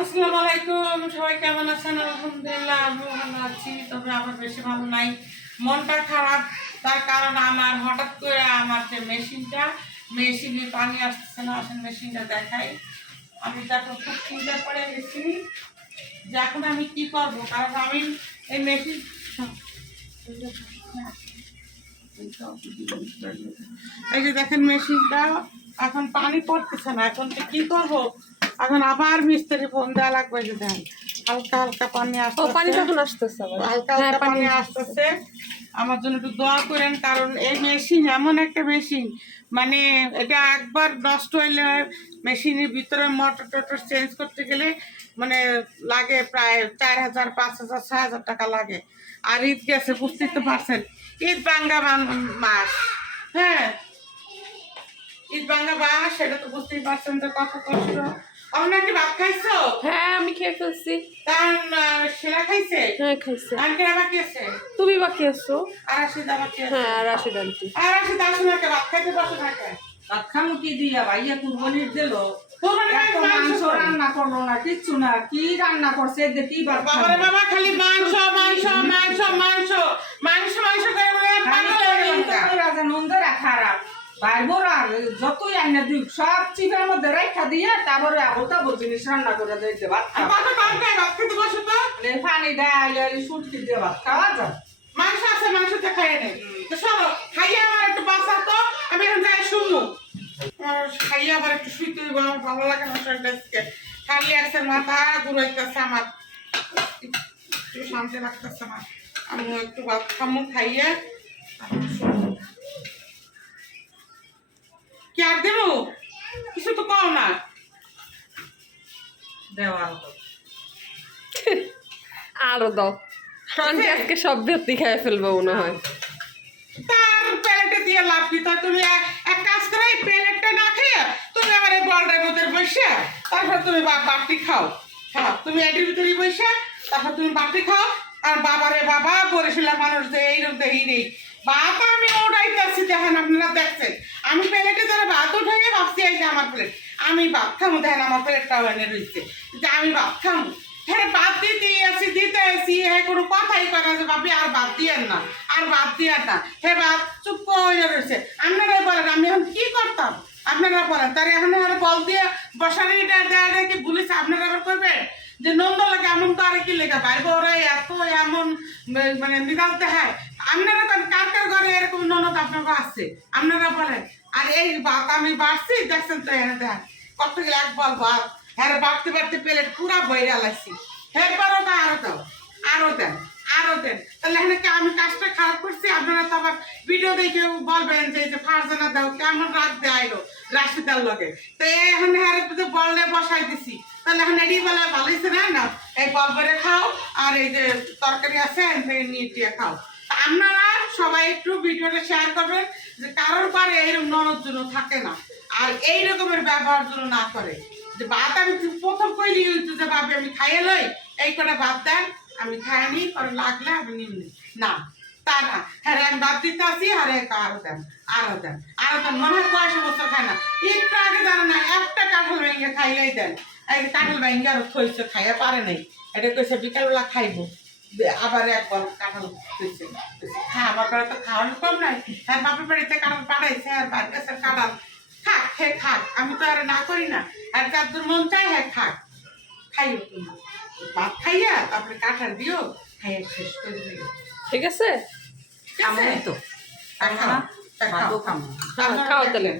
আসসালামু আলাইকুম, সবাই কেমন আছেন? আলহামদুলিল্লাহ আমি ভালো আছি, তবে আমার বেশি ভালো নাই, মনটা খারাপ। তার কারণ আমার হঠাৎ করে আমার যে মেশিনে পানি আসতেছে না, আসেন মেশিনটা দেখাই। আমি দেখো খুব চিন্তা পড়ে গেছি যে এখন আমি কি করবো, কারণ আমি এই মেশিন এই যে দেখেন মেশিনটা এখন পানি পড়তেছে না, এখন তো কি করবো? এখন আবার মিস্ত্রি ফোন দেওয়া লাগবে। যে দেন হালকা হালকা পানি আসতেছে, পানি কখন আসতেছে? হালকা হালকা পানি আসতেছে। আমার জন্য একটু দোয়া করেন, কারণ এই মেশিন এমন একটা মেশিন, মানে এটা একবার নষ্ট হইলে মেশিনের ভিতরে মোটর টোটর চেঞ্জ করতে গেলে মানে লাগে প্রায় 4,000, 5,000, 6,000 টাকা লাগে। আর ঈদ গেছে, বুঝতেই তো পারছেন, ঈদ ভাঙ্গা মাস। হ্যাঁ, ঈদ ভাঙ্গা মাস, সেটা তো বুঝতেই পারছেন তো কত কষ্ট। আপনার কি ভাত খাইছো? হ্যাঁ, আমি খেয়ে ফেলছি। তার সেরা খাইছে? হ্যাঁ, খাইছে। আর কেনা বাকি আছে? তুমি বাকি আছো? আর রাশিদা বাকি আছে? হ্যাঁ, আর রাশিদ আন্টি। আর রাশিদা আসে না, ভাত খাইতে বসে থাকে। ভাত খামু কি দিয়া ভাইয়া কুরবানির দিল, মাংস রান্না করলো না, কিচ্ছু না। কি রান্না করছে দেখি বাবারে বাবা, খালি মাংস মাংস মাংস মাংস মাংস মাংস করে বলে পাগল হয়ে গেল। খারাপ ভাইবোর আর যতই আইনা দিক সব চিপের মধ্যে রেখা দিয়ে তারপরে আবল তাবল জিনিস রান্না করে দিতে ভাত কত কম খায়, ভাত খেতে বসে তো পানি দেয় সুটকি দিয়ে ভাত খাওয়া যায়। মাংস আছে, মাংসটা খাইয়ে নেই তো সরো, খাইয়ে আমার একটু বাঁচা তো, আমি এখন যাই শুনবো। খাইয়ে আবার একটু শুইতে হইব, আমার ভালো লাগে না শরীরটাকে, খালি আছে মাথা ঘুরাইতেছে আমার, একটু শান্তি লাগতেছে না। আমি একটু ভাত খামো, খাইয়ে তারপর শুনবো। কি আর দেবো? কিছু তো কও না। দেওয়ার আরো দাও, আন্টি আজকে সব ভেতি খেয়ে ফেলবো মনে হয়। তার প্লেটে দিয়ে লাভ কি? তা তুমি এক কাজ করে এই প্লেটটা না খেয়ে তুমি আবার এই বলটার মধ্যে বসে তারপর তুমি বাটি খাও। হ্যাঁ, তুমি এটির ভিতরে বসে তারপর তুমি বাটি খাও। আর বাবারে বাবা, বরিশালের মানুষ যে এইরকম এই নেই, ভাত আমি ওটাইতেছি, দেখেন আপনারা দেখছেন আমি প্লেটে যারা ভাত উঠে ভাবছি এই যে আমার প্লেট, আমি ভাত খামো, দেখেন আমার প্লেটটাও এনে রয়েছে যে আমি ভাত খামো। হ্যাঁ, বাদ দিতে আসি, হ্যাঁ কোনো কথাই করে যে বাপি আর বাদ দিয়েন না, আর বাদ দিয়েন না। হ্যাঁ, বাদ চুপ হয়ে রয়েছে। আপনারাই বলেন আমি এখন কি করতাম? আপনারা বলেন, তার এখন আর বল দিয়ে বসারিটা দেওয়া কি ভুলেছে? আপনারা আবার করবেন যে নন্দ লাগে, এমন তো আর কি লেখা ভাই ওরা এত এমন মানে নিকালতে হয়। আপনারা কার কার ঘরে এরকম ননদ আপনার আছে? আপনারা বলেন। আর এই ভাত আমি বাড়ছি, দেখছেন তো এনে দেন কত গেলে এক বল ভাত, হ্যাঁ বাড়তে বাড়তে প্লেট পুরা বইরা লাগছি। হ্যাঁ পারো না, আরো দাও, আরো দেন, আরো দেন। তাহলে এখানে কি আমি কাজটা খারাপ করছি? আপনারা তো আবার ভিডিও দেখে বলবেন যে ফারজানা দাও কেমন রাত দেয় রাশিদার লগে। তো এখানে আর একটু বললে বসাই দিছি, তাহলে এখন এটি বলে ভালোইছে না না, এই বল করে খাও, আর এই যে তরকারি আছে নিয়ে দিয়ে খাও। আপনারা সবাই একটু ভিডিওটা শেয়ার করবেন, যে কারোর পারে এইরকম ননদ জন্য থাকে না, আর এই রকমের ব্যবহার জন্য না করে। যে ভাত আমি প্রথম কইলি হইতো যে ভাবি আমি খাইয়ে লই, এই কটা ভাত দেন, আমি খাই নি, পরে লাগলে আমি নিমনি না, তা না। হ্যাঁ, আমি ভাত দিতে আসি, আরে আরো দেন, আরো দেন, আরো দেন। মনে হয় 50 বছর খায় না, একটু আগে জানে না একটা কাঁঠাল ভেঙে খাইলেই দেন। এই কাঁঠাল ভেঙে আরো থইছে, খাইয়া পারে নাই, এটা কইছে বিকালবেলা খাইবো, আবার একবার কাঁঠাল থইছে। হ্যাঁ, আমার ঘরে তো খাওয়ানো কম নাই। হ্যাঁ, বাপের বাড়িতে কাঁঠাল পাঠাইছে, আর বাড়ির কাছে কাঁঠাল খাক, হে খাক, আমি তো আর না করি না। আর যার মন চাই হ্যাঁ খাক, খাইও তুমি ভাত খাইয়া তারপরে কাঁঠাল দিও, খাইয়া শেষ করে দিও। ঠিক আছে, ঠিক আছে তো? খাও, খাও। খাও তাহলে।